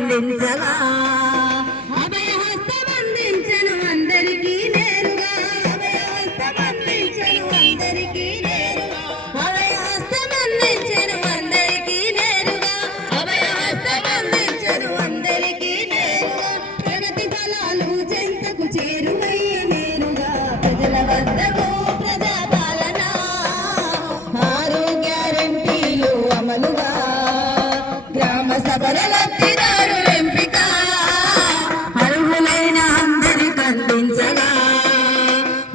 అందించగా అభయహస్తం అందించను అందరికీ నేరుగా అభయహస్తం అందించను అందరికీ నేరుగా అభయహస్తం అందించను అందరికీ నేరుగా అభయహస్తం అందించను అందరికీ నేరుగా ప్రగతి ఫలాలు చెంతకు చేరువయ్యే నేరుగా ప్రజల వద్దకు ప్రజాపాలన ఆరు గ్యారెంటీలు అమలుగా గ్రామ సభల లబ్ధిదారుల ఎంపిక అర్హులైన అందరికి అందించగా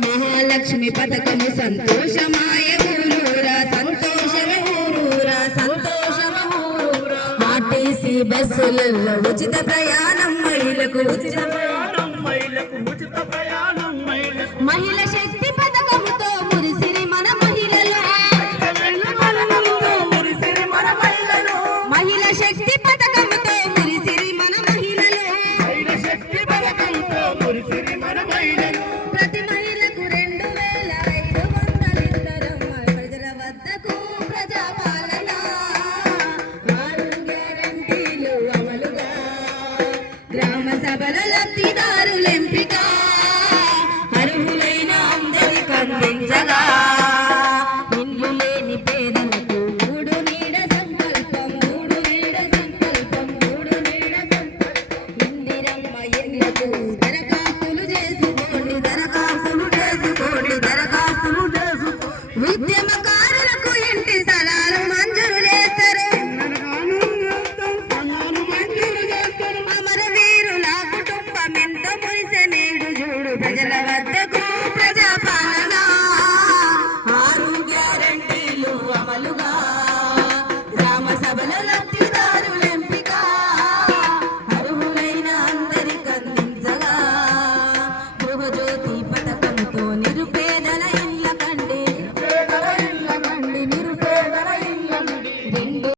మహాలక్ష్మి పథకము సంతోషమాయ ఊరూరా సంతోషమే ఊరూరా సంతోషమే ఊరూరా ఆర్టీసీ బస్సులలో ఉచిత ప్రయాణం మహిళకు ఉచిత ప్రయాణం మహిళ శక్తి పథకముతో మురిసిరి మన మహిళలు మహిళ శక్తి పథకముతో మురిసిరి మన మహిళలు ప్రతి మహిళకు 2500 ప్రజల వద్దకు ప్రజాపాలన ఆరు గ్యారెంటీలు అమలుగా గ్రామ సభల లబ్ధిదారుల ఎంపిక అర్హులైన అందరికి అందించగా ఇల్లు లేని పేదలకు మూడు నీడ సంకల్పం మూడు నీడ సంకల్పం మూడు నీడ సంకల్పం ఇందిరమ్మ ఇళ్లకు దరఖాస్తులు చేసుకోండి దరఖాస్తులు చేసుకోండి దరఖాస్తులు చేసుకోండి ఉద్యమకారులకు ఇంటి స్థలాలు మంజూరు చేస్తారు అమరవీరుల కుటుంబం ఎంత మురిసె నేడు చూడు ప్రజల వద్దకు ప్రజాపాలన ఆరు గ్యారెంటీలు అమలుగా గ్రామ సభల లబ్ధిదారుల ఎంపిక అర్హులైన అందరికి అందించగా గృహజ్యోతి